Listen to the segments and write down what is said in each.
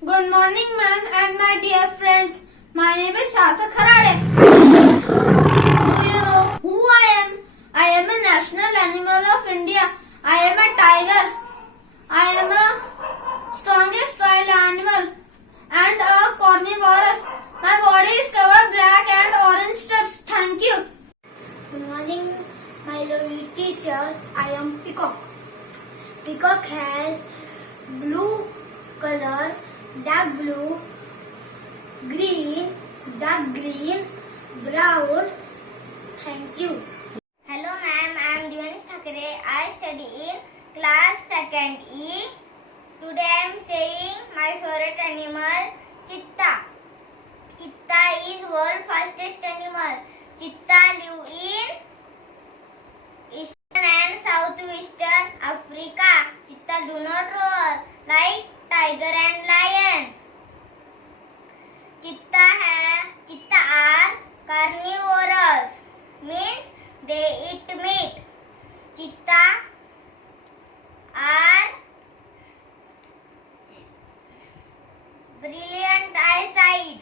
Good morning, ma'am, and my dear friends. My name is Sarthak Kharade. Do you know who I am? I am a national animal of India. I am a tiger. I am a strongest wild animal and a carnivorous. My body is covered black and orange stripes. Thank you. Good morning, my lovely teachers. I am Peacock. Peacock has blue color, dark blue, green, dark green, brown. Thank you. Hello ma'am, I am Divanish Thakare. I study in class 2nd E. Today I am saying my favorite animal, cheetah. Cheetah is world fastest animal. Cheetah live in eastern and southwestern Africa. Cheetah do not roar like tiger and lion. Cheetah are carnivorous, means they eat meat. Cheetah are brilliant eyesight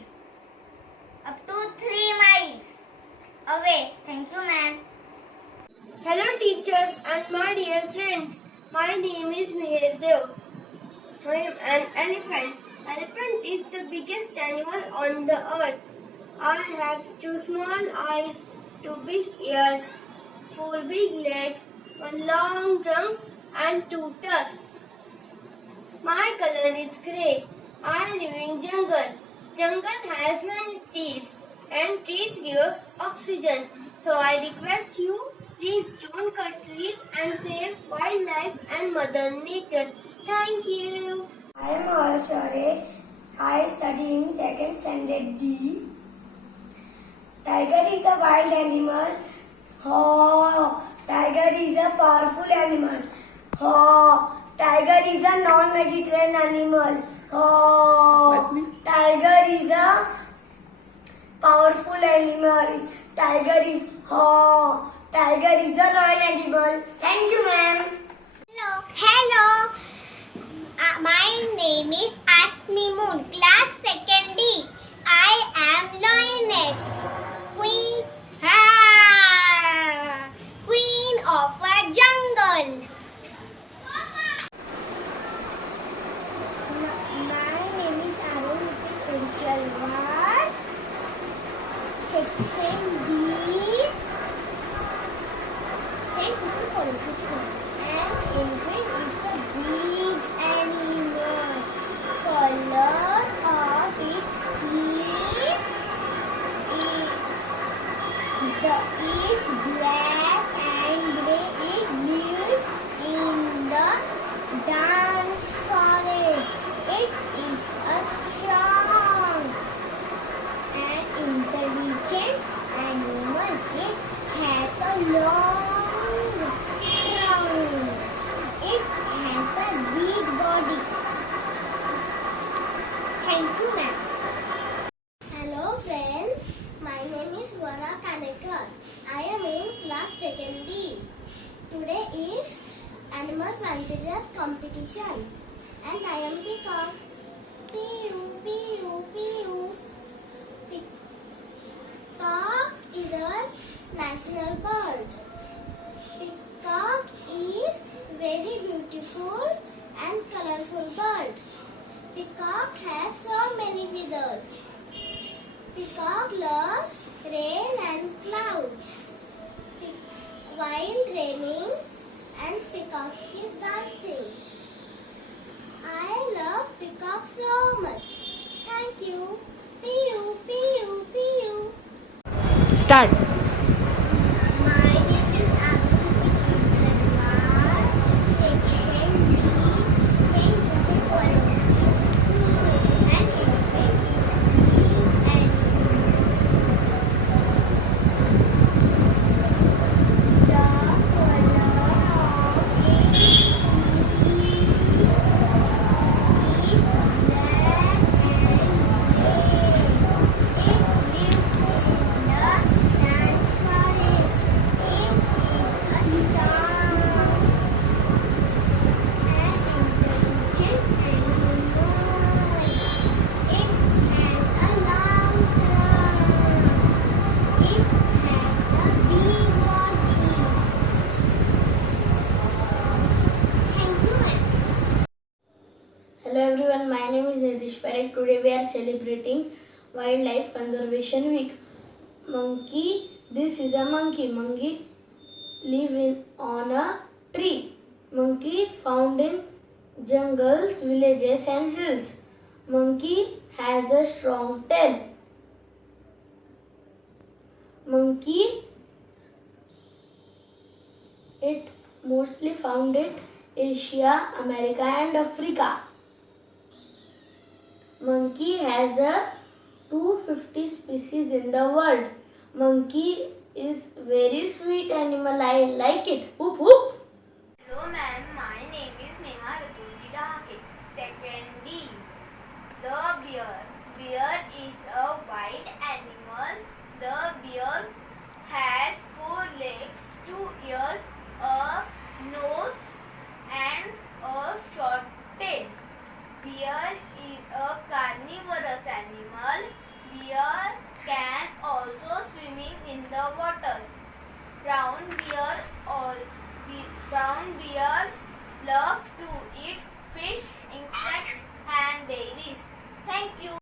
up to 3 miles away. Thank you, ma'am. Hello, teachers and my dear friends. My name is Mihir Dev. I am an elephant. Elephant is the biggest animal on the earth. I have 2 small eyes, 2 big ears, 4 big legs, 1 long trunk and 2 tusks. My color is grey. I live in jungle. Jungle has many trees and trees give us oxygen. So I request you, please don't cut trees and save wildlife and mother nature. Thank you. I am Arshare. I study in 2nd standard D. Tiger is a wild animal. Tiger is a powerful animal. Tiger is a non-vegetarian animal. Tiger is a powerful animal. Tiger is a royal animal. Thank you, ma'am. Hello. My name is Asmi Moon, class 2nd D. I am lioness, queen of a jungle. My name is Arun Penchalwar, section D, Saint Christian Political School. An elephant is a big animal. Color of its skin is black and grey. It lives in the dense forest. It is a strong and intelligent animal. It has a long trunk. It has a big body. Thank you, ma'am. Hello, friends. My name is Vara Kanekar. I am in class 2nd D. Today is Animal Fancy Dress competition. And I am Peacock. Peacock is our national bird. Peacock is very beautiful and colorful bird. Peacock has so many feathers. Peacock loves rain and clouds. While raining and peacock is dancing. I love peacock so much. Thank you. Piyu. Start. My name is Anushika Chandwar, section D, Saint Joseph Political School. An elephant is big and the color of its is black and grey. It lives in the English Parrot. Today we are celebrating Wildlife Conservation Week. Monkey. This is a monkey. Monkey on a tree. Monkey found in jungles, villages and hills. Monkey has a strong tail. Monkey, it mostly found in Asia, America and Africa. Monkey has a 250 species in the world. Monkey is very sweet animal. I like it. Whoop whoop. Hello ma'am, my name is Neha Raturi Dahake. Second D. The bear. Bear is a wild animal. The bear has 4 legs, 2 ears, a nose and a short tail. Bear is a carnivorous animal. Bear can also swimming in the water. Brown bear loves to eat fish, insects and berries. Thank you.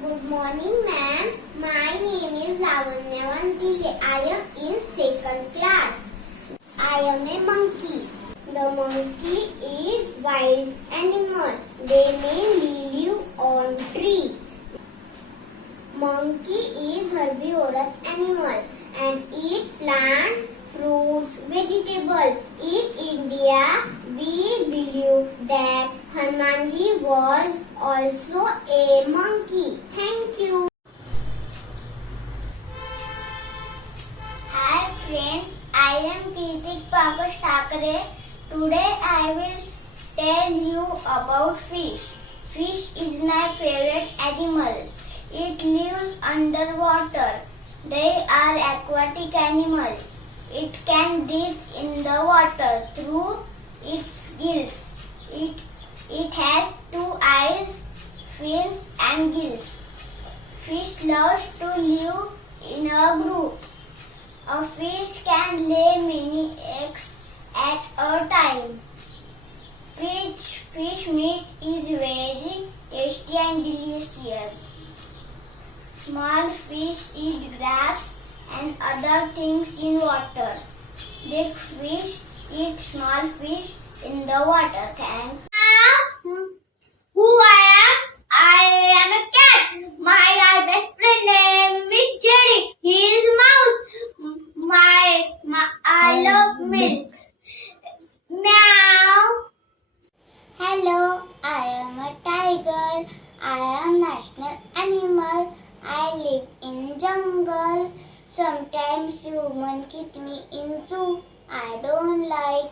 Good morning, ma'am. My name is Lavanya Vantile. I am in 2nd class. I am a monkey. The monkey is wild animal. They mainly live on tree. Monkey is herbivorous animal and eat plants, fruits, vegetables. In India, we believe that Hanumanji was also a monkey. Thank you. Hi friends, I am Kritik Pankaj Thakare. Today I will tell you about fish. Fish is my favorite animal. It lives underwater. They are aquatic animals. It can breathe in the water through its gills. It has 2 eyes, fins and gills. Fish loves to live in a group. A fish can lay many eggs at a time. Fish meat is very tasty and delicious. Small fish eat grass and other things in water. Big fish eat small fish in the water. Thank you. Who I am? I am a cat. My best friend name is Jerry. He is mouse. I love milk. Meow. Hello, I am a tiger. I am national animal. I live in jungle. Sometimes human keep me in zoo. I don't like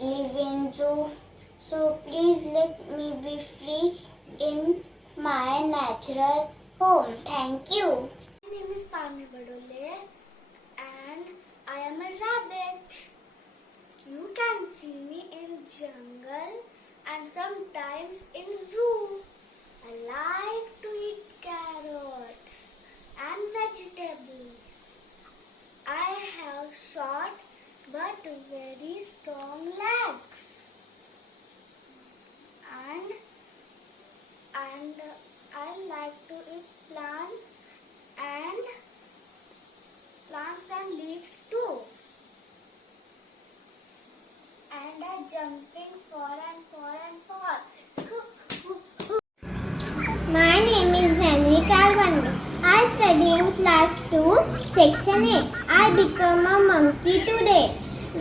live in zoo. So please let me be free in my natural home. Thank you. My name is Pami Badole and I am a rabbit. You can see me in jungle and sometimes in zoo. I like to eat carrots and vegetables. I have short but very strong legs. And I like to eat plants and leaves too. And jumping far and far and far. My name is Henry Karwande. I study in class 2, section 8. I become a monkey today.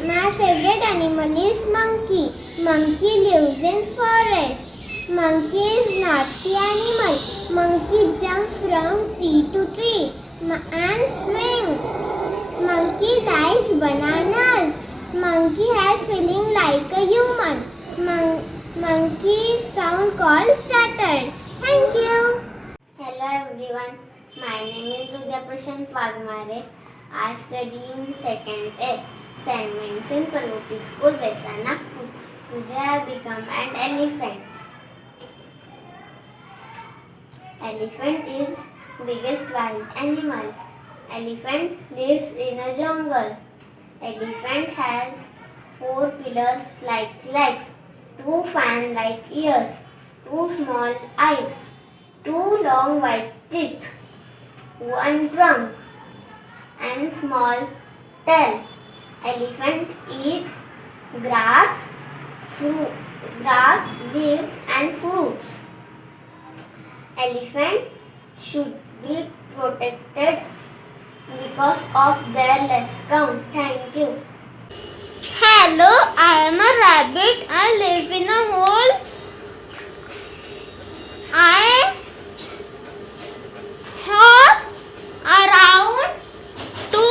My favorite animal is monkey. Monkey lives in forest. Monkey is naughty animal. Monkey jump from tree to tree and swing. Monkey likes bananas. Monkey has feeling like a human. Monkey sound called chatter. Thank you. Hello everyone. My name is Vidya Prashant Wagmare. I study in 2nd A. St. Vincent Paloti School, Vaisana. Today I become an elephant. Elephant is biggest wild animal. Elephant lives in a jungle. Elephant has 4 pillar-like legs, 2 fan-like ears, 2 small eyes, 2 long white teeth, 1 trunk and small tail. Elephant eat grass, leaves and fruits. Elephant should be protected because of their less count. Thank you. Hello, I am a rabbit. I live in a hole. I hop around to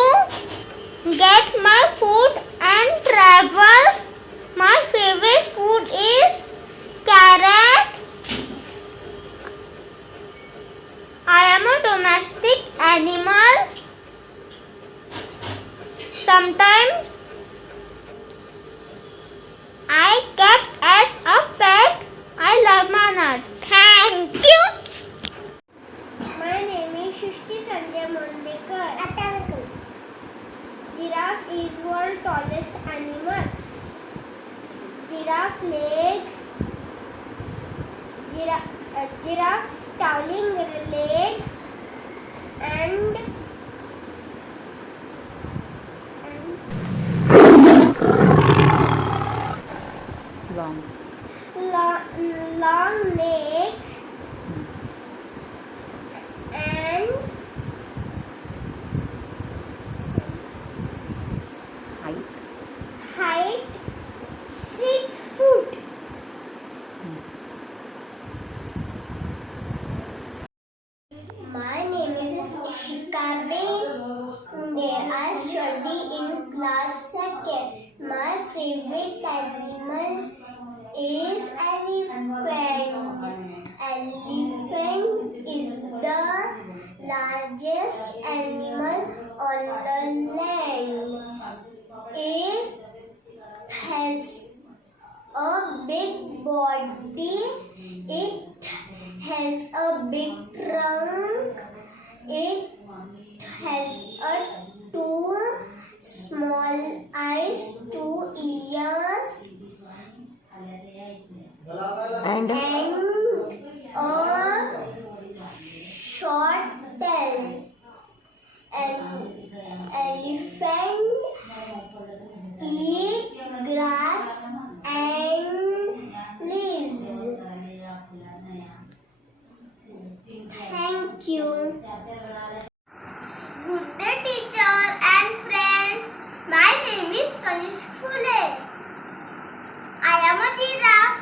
get my food and travel. My favorite food is carrot. I am a domestic animal. Sometimes I kept as a pet. I love Manat. Thank you. My name is Shushti Sanjay Mondekar. Giraffe is world tallest animal. Giraffe legs. Giraffe towering legs and long legs and height 6 foot. My name is Ishika Bain. I study in class 2nd. My favorite animal is elephant. Elephant is the largest animal on the land. It has a big body. It has a big trunk. It has two small eyes, 2 ears, and a short tail. An elephant eat grass and leaves. Thank you. Good day, teacher and friends. My name is Kanishk Phule. I am a giraffe.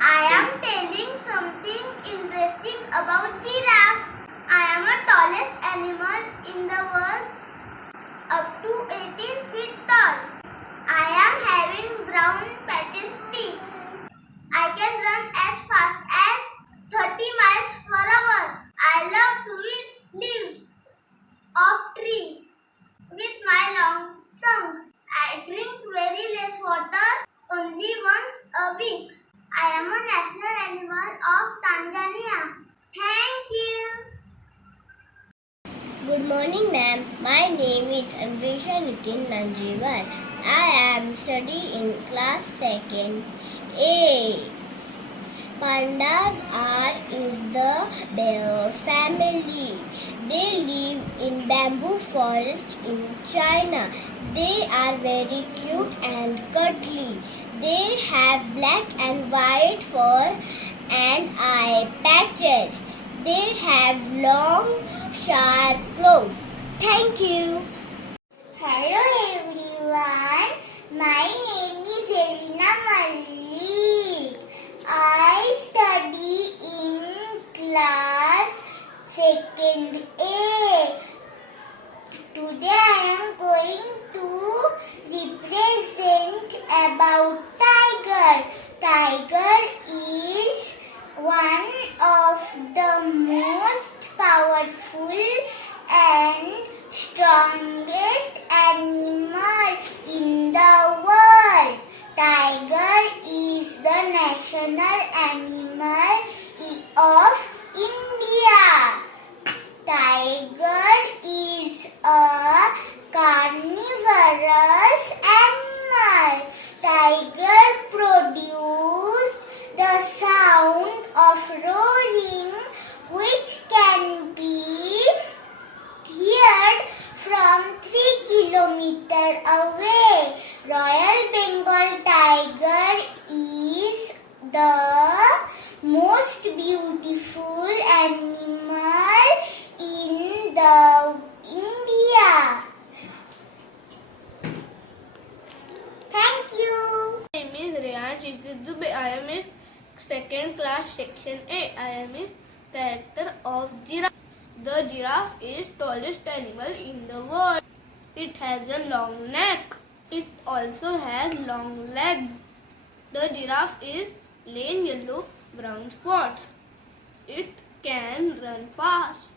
I am telling something interesting about giraffe. I am the tallest animal in the world, up to 18 feet tall. I am having brown patches teeth. I can run as fast as 30 miles per hour. I love to eat leaves of tree with my long tongue. I drink very less water, only once a week. I am a national animal of Tanzania. Thank you. Good morning, ma'am. My name is Anvisha Nitin Nanjiwal. I am studying in class 2nd A. Pandas are is the bear family. They live in bamboo forest in China. They are very cute and cuddly. They have black and white fur and eye patches. They have long, sharp claws. Thank you. Hello everyone. My name is Elina Malik. I study in class 2nd A. Today I am going to represent about tiger. Tiger is one of the most powerful and strongest animal in the world. Tiger is the national animal of India. Tiger is a carnivorous animal. Tiger produce the sound my Chitti Dubey. I am in second class section A. I am in character of giraffe. The giraffe is tallest animal in the world. It has a long neck. It also has long legs. The giraffe is plain yellow brown spots. It can run fast.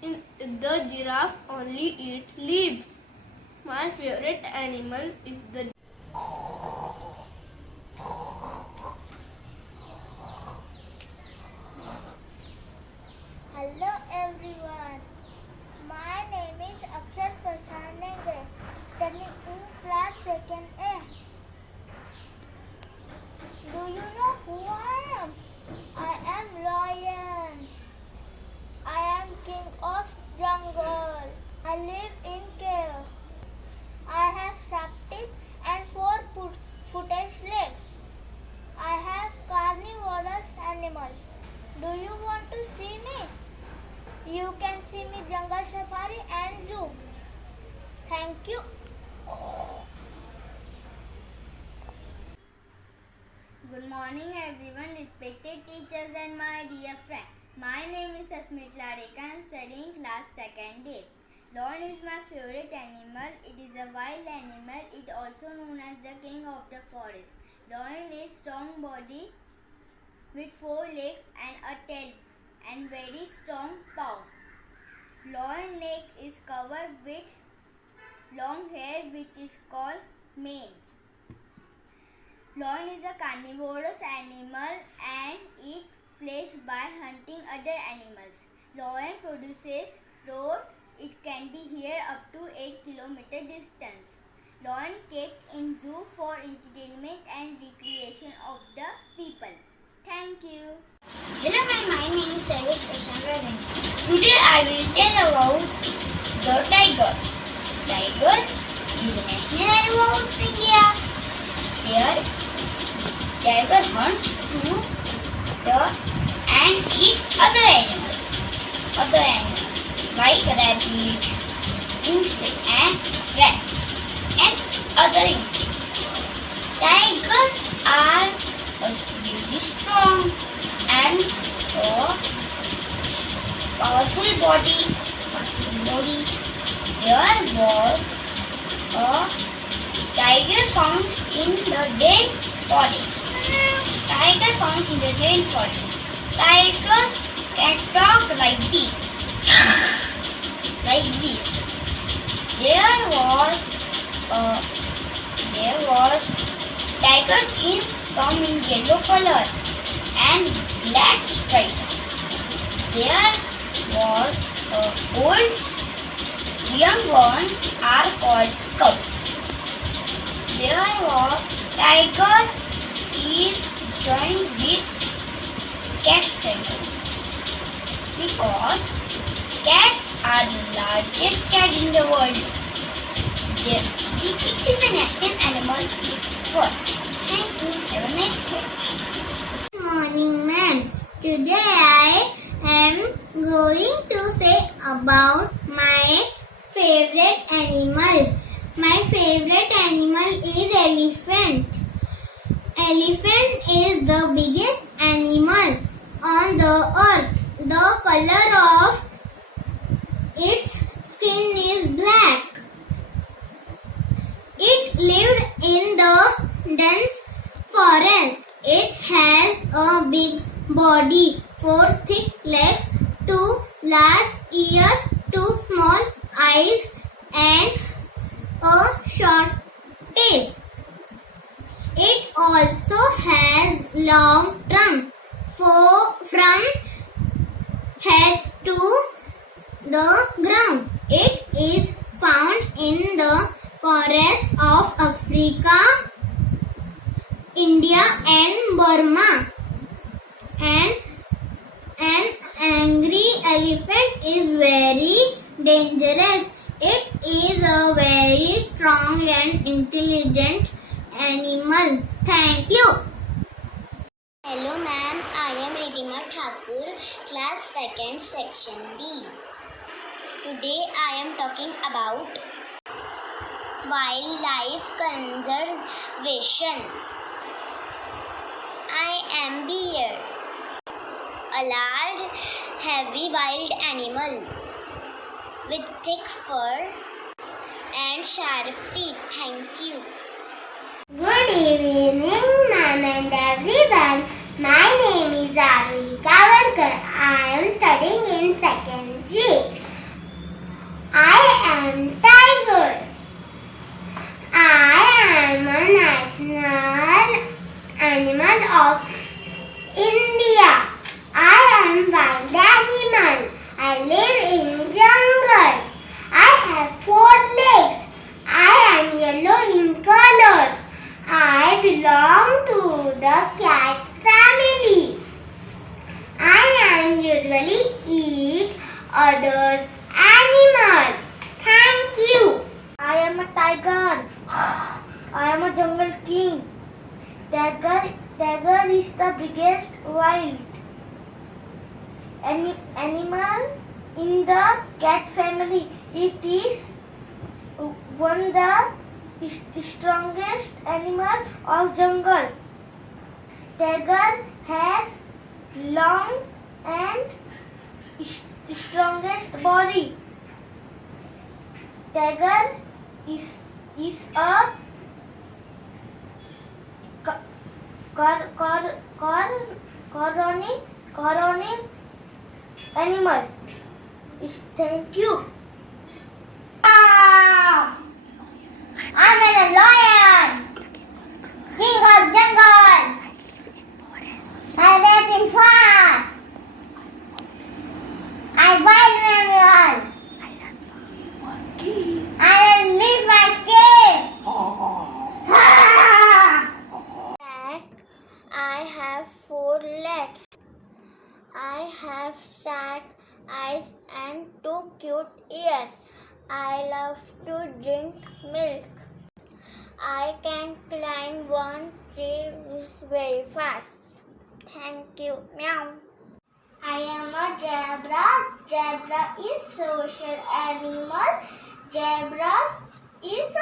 The giraffe only eats leaves. My favorite animal is the Hello everyone. My name is Akshar Prasad Nengre, studying in class 2nd A. Do you know who I am? I am lion. I am king of jungle. I live in cave. I have sharp teeth and 4-footed legs. I have carnivorous animal. Do you want to see me? You can see me jungle safari and zoo. Thank you. Good morning everyone, respected teachers and my dear friend. My name is Asmit Lareka. I am studying class 2nd A. Lion is my favorite animal. It is a wild animal. It also known as the king of the forest. Lion is strong body with 4 legs and a tail and very strong paws. Lion neck is covered with long hair which is called mane. Lion is a carnivorous animal and eat flesh by hunting other animals. Lion produces roar. It can be heard up to 8 km distance. Lion kept in zoo for entertainment and recreation of the people. Thank you. Hello, my name is Sarvit Prasad. Today I will tell about the tigers. Tigers is a national animal of India. There, tiger hunts and eat other animals like rabbits, insects and rats and other insects. Tigers are very strong and powerful body. There was a tiger found in the dense forest. Tiger can talk like this. There was tigers come in yellow color and black stripes. There was old young ones are called cub. There was tiger is joined with cat family because cats are the largest cat in the world. It is a national animal for. Thank you. Have a nice day. Good morning, ma'am. Today I am going to say about my favorite animal. My favorite animal is elephant. Elephant is the biggest animal on the earth. The color of its skin is black. It lived in the dense forest. It has a big body, 4 thick legs, 2 large ears, 2 small eyes and a short tail. It also has long trunk from head to the ground. It is found in the forests of Africa, India and Burma. An angry elephant is very dangerous. It is a very strong and intelligent animal. Thank you. Hello ma'am, I am Ridhima Thakur, class 2nd, section D. Today I am talking about wildlife conservation. am bear, a large, heavy wild animal with thick fur and sharp teeth. Thank you. Good evening, ma'am and everyone. My name is Avi Kavarkar. I am studying in 2nd G. I am tiger. I am a national animal of India. I am wild animal. I live in jungle. I have 4 legs. I am yellow in color. I belong to the cat family. I usually eat other animals. Thank you. I am a tiger. I am a jungle king. Tiger is the biggest wild animal in the cat family. It is one of the strongest animal of jungle. Tiger has long and strongest body. Tiger is a coroning animal. Thank you. I'm a lion, king of jungle. I live in far. I wild animal. I live my cave. I have 4 legs. I have sad eyes and 2 cute ears. I love to drink milk. I can climb one tree very fast. Thank you. Meow. I am a zebra. Zebra is social animal. Zebras is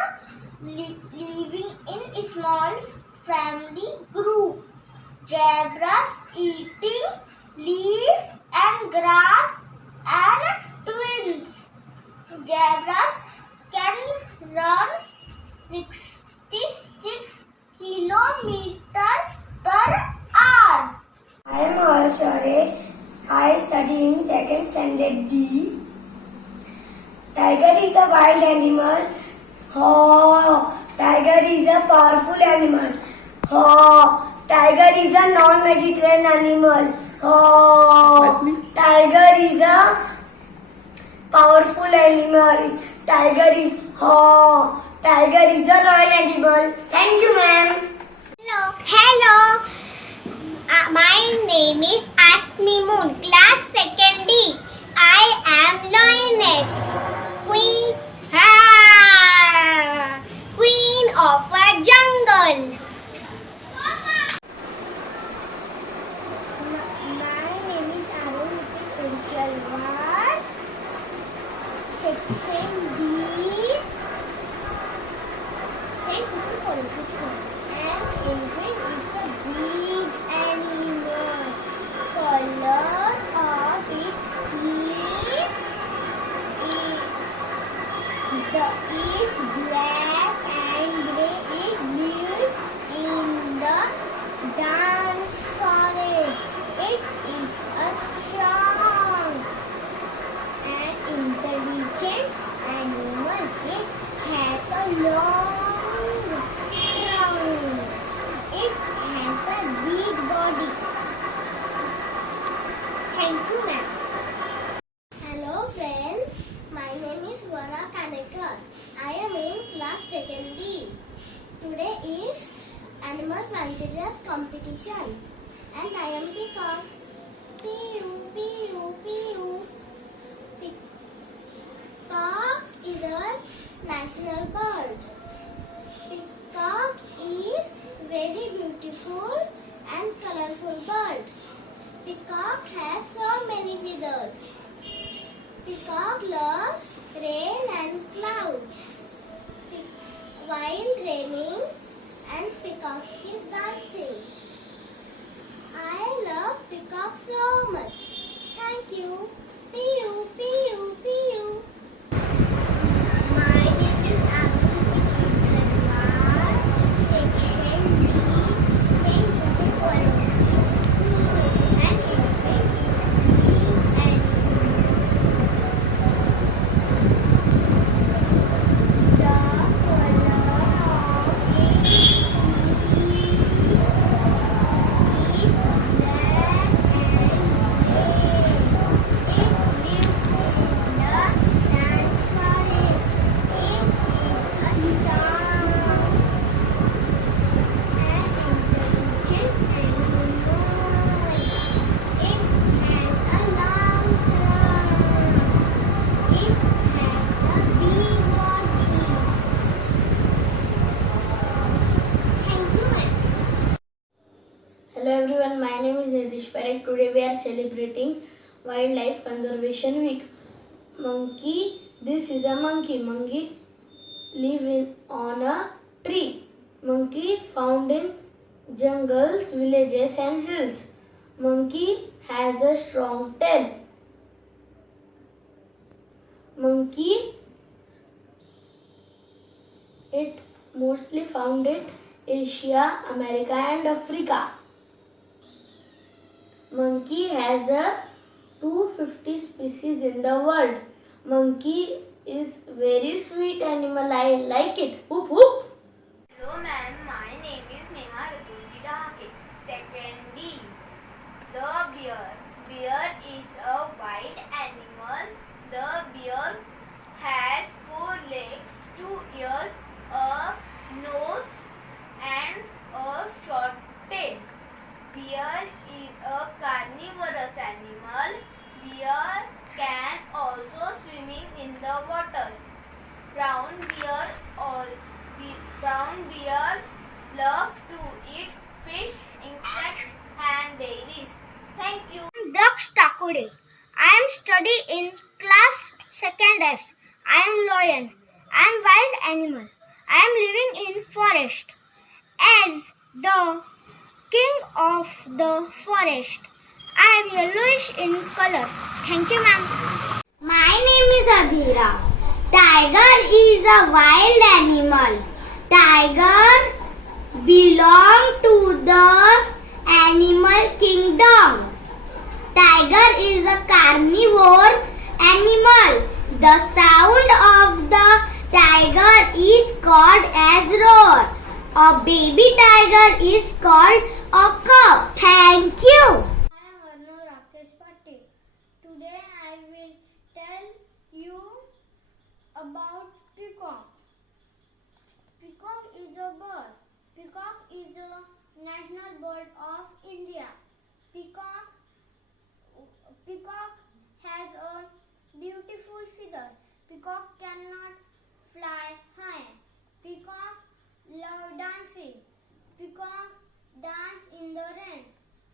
living in a small family group. Zebras eating leaves and grass and twins. Zebras can run 66 kilometers per hour. I am Archare. I study in 2nd standard D. Tiger is a wild animal. Tiger is a powerful animal. Tiger is a non-vegetarian animal. Tiger is a powerful animal. Tiger is a royal animal. Thank you, ma'am. Hello. My name is Asmi Moon, class 2nd D. I am lioness, queen of a jungle. My name is Aruniti Kunchalwar, section D, St. Christopher Political School. An elephant is a big animal. Color of its skin is black and grey. It lives in the dense forest. It is a strong and intelligent animal. It has a long trunk. It has a big body. Thank you, ma'am. Hello, friends. My name is Vara Kanekar. I am in class 2nd D. Today is Animal Fancy Dress competition, and I am peacock. Pew, pew, pew. Peacock is our national bird. Peacock is very beautiful and colorful bird. Peacock has so many feathers. Peacock loves rain and clouds. While raining and peacock is dancing. everyone, my name is Nitish Parekh. Today we are celebrating Wildlife Conservation Week. Monkey, this is a monkey. Monkey on a tree. Monkey found in jungles, villages and hills. Monkey has a strong tail. Monkey, it mostly found in Asia, America and Africa. Monkey has a 250 species in the world. Monkey is very sweet animal. I like it. Whoop whoop. Hello ma'am, my name is Neha Ratulji Dahake. Second D. The bear. Bear is a wild animal. The bear has 4 legs, 2 ears, a nose and a short tail. Bear is a carnivorous animal. Bear can also swimming in the water. Brown bear loves to eat fish, insects and berries. Thank you. Daksh Takode. I am studying in class 2nd F. I am lion. I am wild animal. I am living in forest. As the king of the forest, I am yellowish in color. Thank you, ma'am. My name is Adhira. Tiger is a wild animal. Tiger belong to the animal kingdom. Tiger is a carnivore animal. The sound of the tiger is called as roar. A baby tiger is called a cub. Thank you. I am Arno Rakesh Patil. Today I will tell you about peacock. Peacock is a bird. Peacock is a national bird of India. Peacock has a beautiful feather. Peacock cannot fly high. Peacock love dancing. Peacock dance in the rain.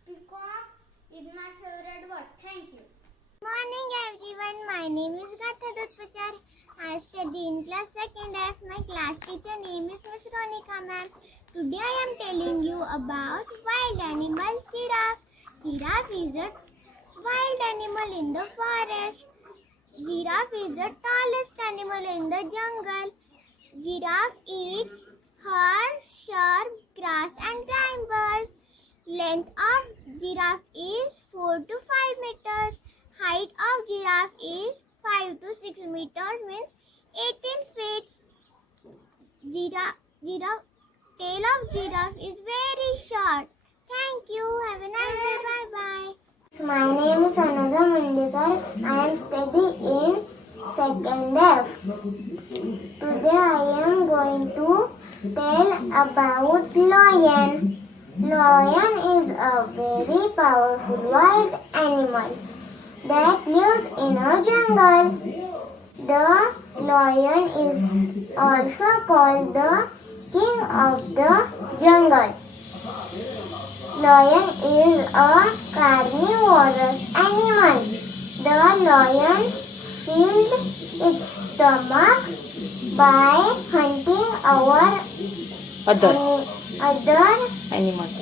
Peacock is my favorite bird. Thank you. Morning everyone. My name is Gatha Dutpachar. I study in class 2nd F. My class teacher name is Ms. Ronika ma'am. Today I am telling you about wild animal giraffe. Giraffe is a wild animal in the forest. Giraffe is the tallest animal in the jungle. Giraffe eats herbs, shrubs, grass and climbers. Length of giraffe is 4 to 5 meters. Height of giraffe is 5 to 6 meters, means 18 feet. Tail of giraffe is very short. Thank you. Have a nice day. Bye bye. My name is Anaga Mandekar. I am studying in 2nd F. Today I am going to tell about lion. Lion is a very powerful wild animal that lives in a jungle. The lion is also called the king of the jungle. Lion is a carnivorous animal. The lion fills its stomach by hunting our other animals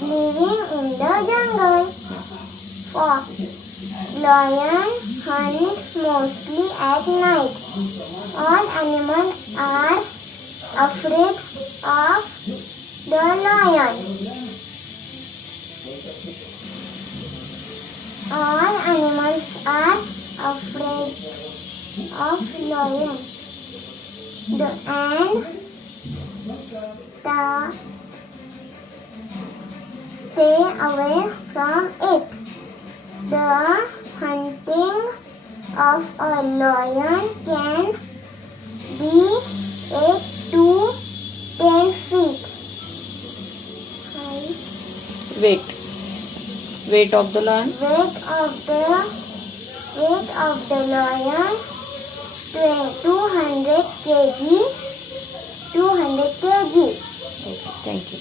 living in the jungle. Lion hunt mostly at night. All animals are afraid of the lion. All animals are afraid of lion. Stay away from it. The hunting of a lion can be 8 to 10 feet. Weight of the lion? Weight of the lion 200 kg. Okay, thank you.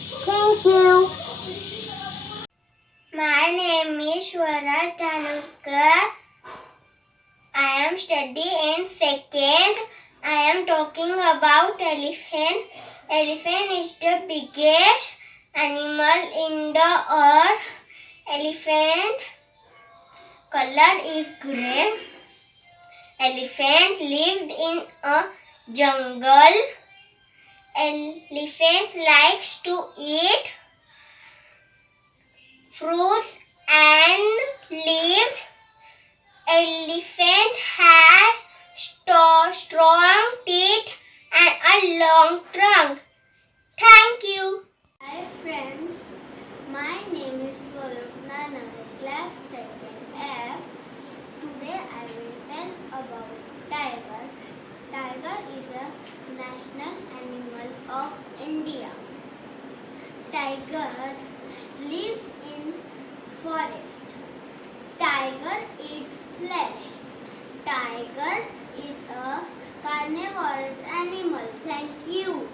elephant. Elephant is the biggest animal in the earth. Elephant color is grey. Elephant lived in a jungle. Elephant likes to eat fruits and leaves. Elephant has strong teeth and a long trunk. Thank you. Hi friends, my name is Varuna Nagar, class 2nd F. Today I will tell about tiger. Tiger is a national animal of India. Tiger lives in forest. Tiger eats flesh. Tiger is a carnivorous animal. Thank you.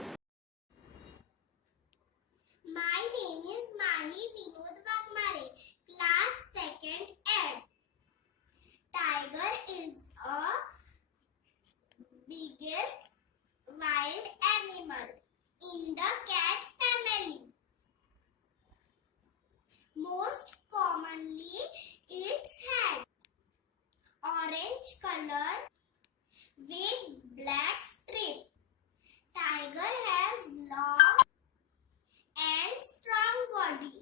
My name is Mahi Vinod Bagmare, class 2nd F. Tiger is a biggest wild animal in the cat family. Most commonly, its head orange color with black strip. Tiger has long and strong body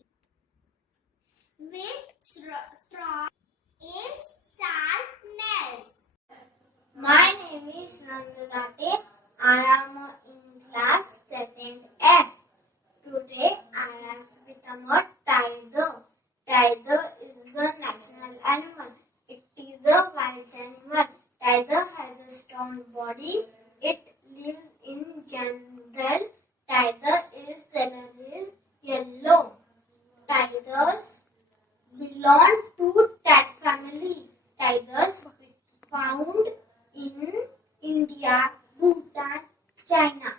with strong and sharp nails. My name is Nandadate. I am in class 2nd F. Today I am speaking about tiger. Tiger is the national animal. It is a wild animal. Tiger has a strong body. It lives in jungle. Tiger is color is yellow. Tigers belong to cat family. Tigers found in India, Bhutan, China.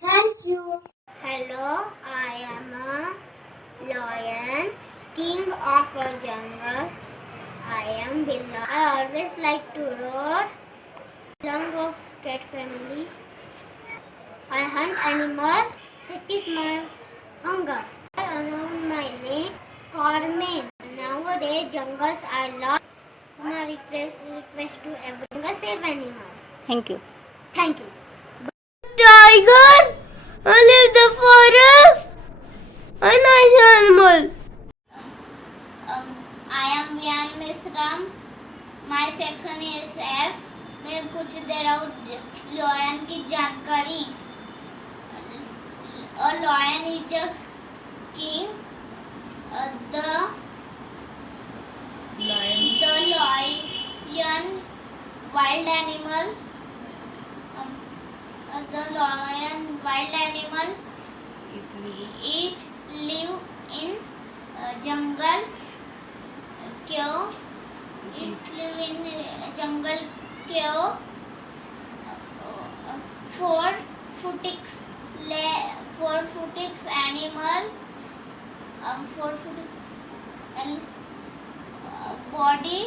Thank you. Hello, I am a lion, king of a jungle. I am belong. I always like to roar. Belong of cat family. I hunt animals. Satisfy my hunger. I announce my name, Carmen. Nowadays, jungles are lost. My request to everyone, save animal. Thank you. Thank you. Tiger, I live the forest. A nice animal. I am Vian Misram. My section is F. मैं कुछ दे रहा हूँ lion की जानकारी. A lion is a king. The lion wild animal. The lion wild animal. It live in jungle. क्यों? It live in jungle क्यों? Four-footix animal. Four-footix body.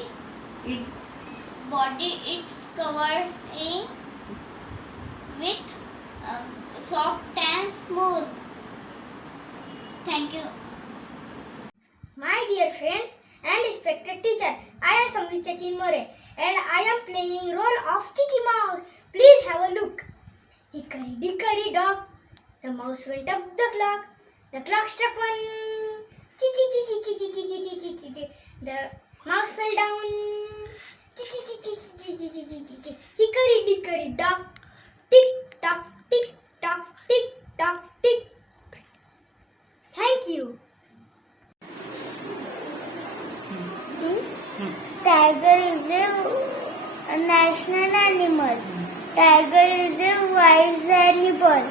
It's covering with soft and smooth. Thank you. My dear friends and respected teacher, I am Samvit Sachin More and I am playing role of Titi Mouse. Please have a look. Hickory dickory dock, the mouse went up the clock. The clock struck one. The mouse fell down. Hickory dickory dock, tick tock, tick tock, tick tock, tick. Thank you. Tiger is a national animal. Tiger is a wise animal.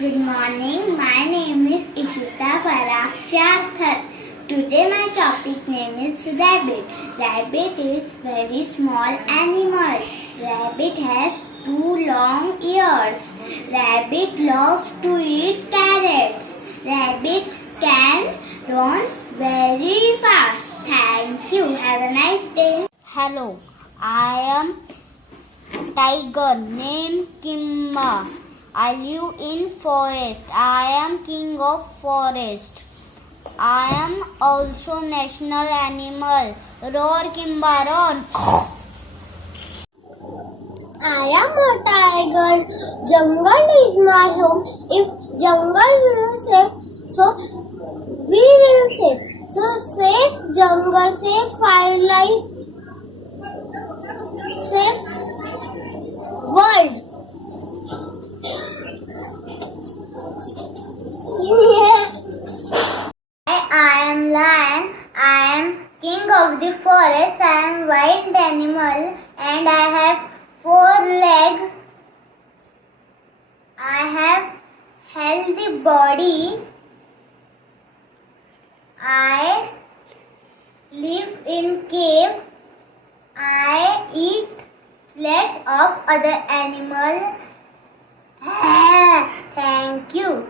Good morning. My name is Ishita Parakshar. Today my topic name is rabbit. Rabbit is very small animal. Rabbit has 2 long ears. Rabbit loves to eat carrots. Rabbits can run very fast. Thank you. Have a nice day. Hello, I am tiger named Kimba. I live in forest. I am king of forest. I am also national animal. Roar Kimba roar. I am a tiger. Jungle is my home. If jungle will save, so we will save. So save jungle, save wildlife, save world. I am lion. I am king of the forest. I am wild animal and I have 4 legs. I have healthy body. I live in cave. I eat flesh of other animal. Thank you.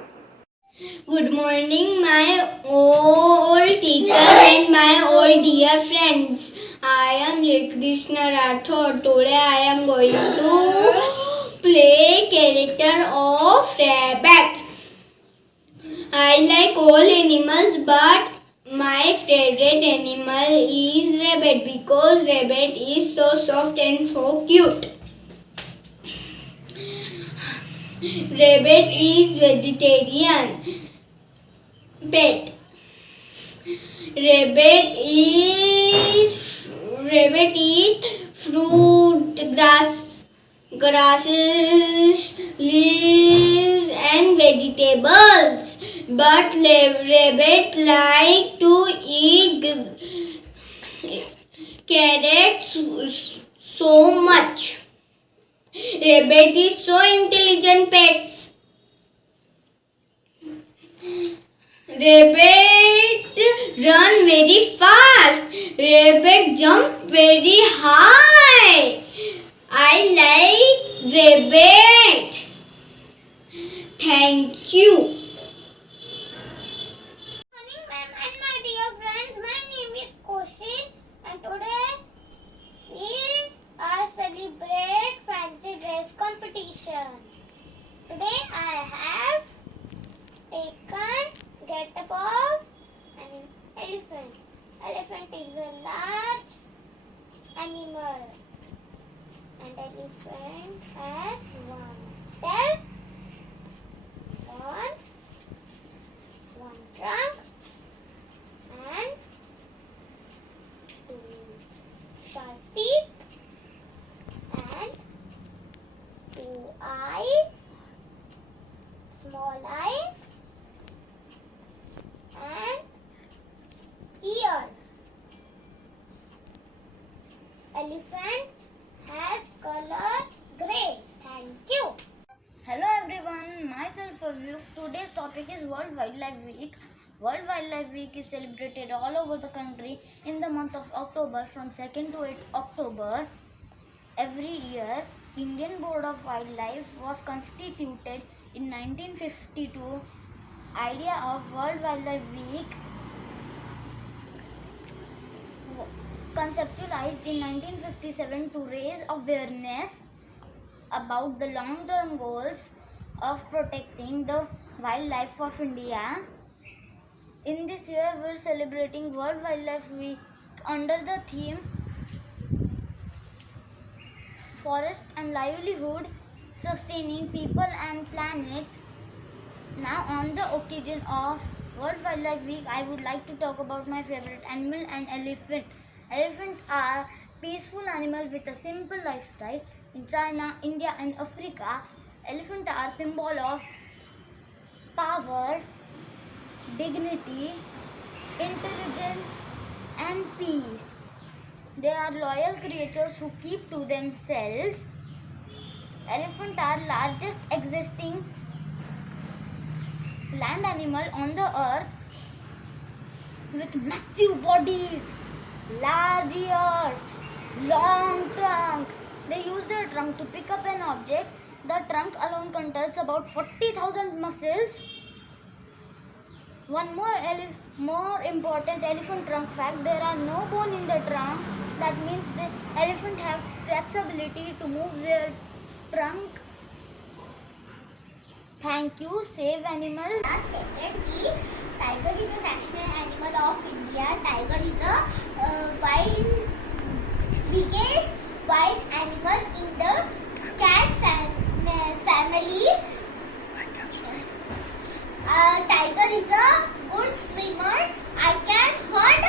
Good morning, my old teacher and my old dear friends. I am J. Krishna Rathod. Today I am going to play character of rabbit. I like all animals, but my favorite animal is rabbit because rabbit is so soft and so cute. Rabbit is vegetarian pet. Rabbit eat fruit, grasses, leaves and vegetables. But rabbit like to eat carrots so much. Rabbit is so intelligent pets. Rabbit run very fast. Rabbit jump very high. I like rabbit. Thank you. Good morning, ma'am and my dear friends. My name is Koshi, and today we are celebrate fancy dress competition. Today I have taken get up of an elephant. Elephant is a large animal, and elephant has one tail, one trunk, and 2 sharp teeth, and 2 eyes, small eyes, and ears. Elephant has color grey. Thank you. Hello everyone, myself Avyu. Today's topic is World Wildlife Week. World Wildlife Week is celebrated all over the country in the month of October from 2nd to 8th October. Every year, Indian Board of Wildlife was constituted in 1952. Idea of World Wildlife Week conceptualized in 1957 to raise awareness about the long-term goals of protecting the wildlife of India. In this year, we're celebrating World Wildlife Week under the theme Forest and Livelihood, Sustaining People and Planet. Now, on the occasion of World Wildlife Week, I would like to talk about my favorite animal, an elephant. Elephants are peaceful animals with a simple lifestyle. In China, India and Africa, elephants are symbol of power, dignity, intelligence and peace. They are loyal creatures who keep to themselves. Elephants are largest existing land animal on the earth with massive bodies, large ears, long trunk. They use their trunk to pick up an object. The trunk alone contains about 40,000 muscles. One more important elephant trunk fact: there are no bone in the trunk. That means the elephant have flexibility to move their trunk. Thank you. Save animals. Secondly, tiger is the national animal of India. Tiger is the biggest wild animal in the cat family. Tiger is a good swimmer. I can hunt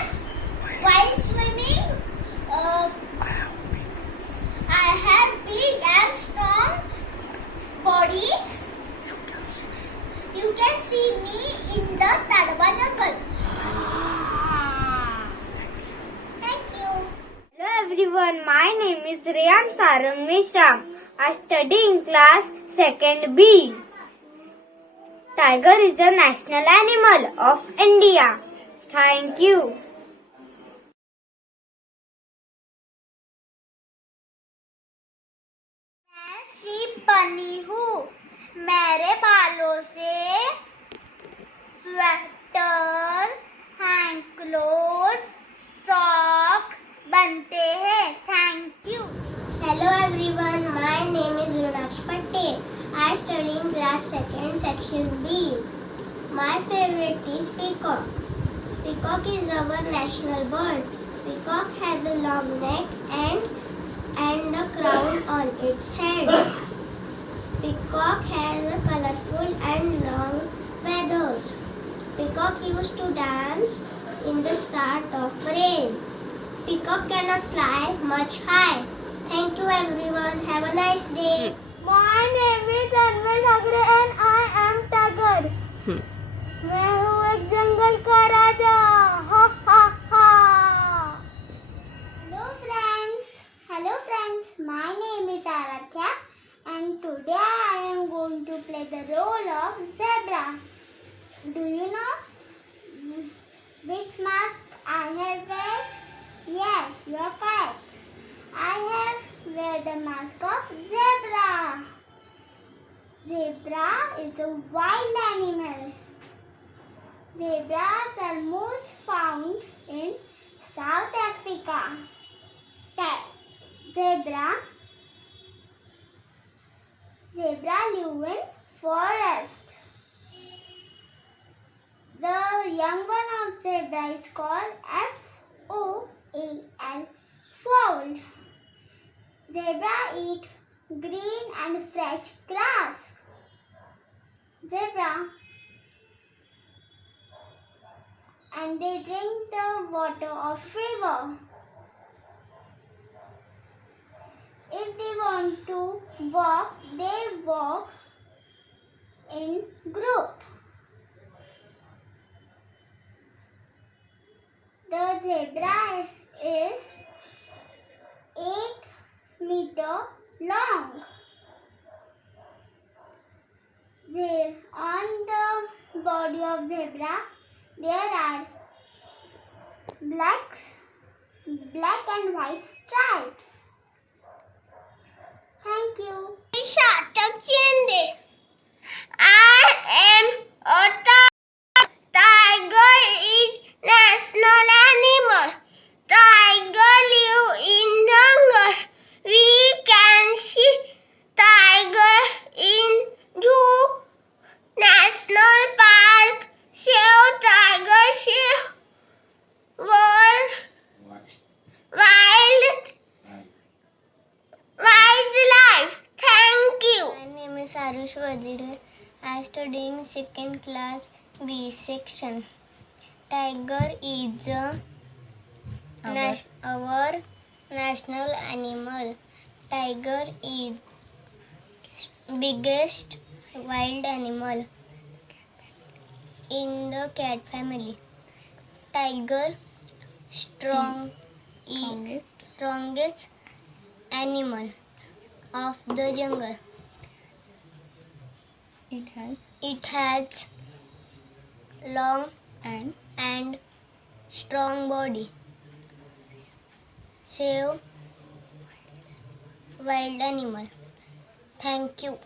while swimming. I have big and strong body. You can see me in the Tadwa jungle. Thank you. Hello everyone, my name is Rayan Sarang Mishra. I study in class 2nd B. Tiger is the national animal of India. Thank you. मैं sheep बनी हूँ. मेरे बालों से sweater, hand cloth, sock बनते हैं. Thank you. Hello everyone, my name is Runaksh Patel. I study in class 2nd section B. My favorite is peacock. Peacock is our national bird. Peacock has a long neck and a crown on its head. Peacock has a colorful and long feathers. Peacock used to dance in the start of rain. Peacock cannot fly much high. Thank you everyone. Have a nice day. My name is Anmol Thakre and I am Tiger. मैं हूँ एक जंगल का राजा. हा हा हा. Hello friends. My name is Aradhya and today I am going to play the role of zebra. Do you know which mask I have wear? Yes, you are correct. I have wear the mask of zebra. Zebra is a wild animal. Zebras are most found in South Africa. Zebra live in forest. The young one of zebra is called foal. Foal. Zebra eat green and fresh grass. Zebra and they drink the water of river. If they want to walk, they walk in group. The zebra is 8 meters long. On the body of zebra, there are black and white stripes. Thank you. I am a tiger is national animal. Tiger live in jungle. We can see tiger in zoo, national park, save tiger, save world, wildlife. Thank you. My name is Arush Vadire. I study in 2nd class B section. Tiger is our national animal. Tiger is biggest wild animal in the cat family. Tiger strongest animal of the jungle. It has long and strong body. Save wild animal. Thank you.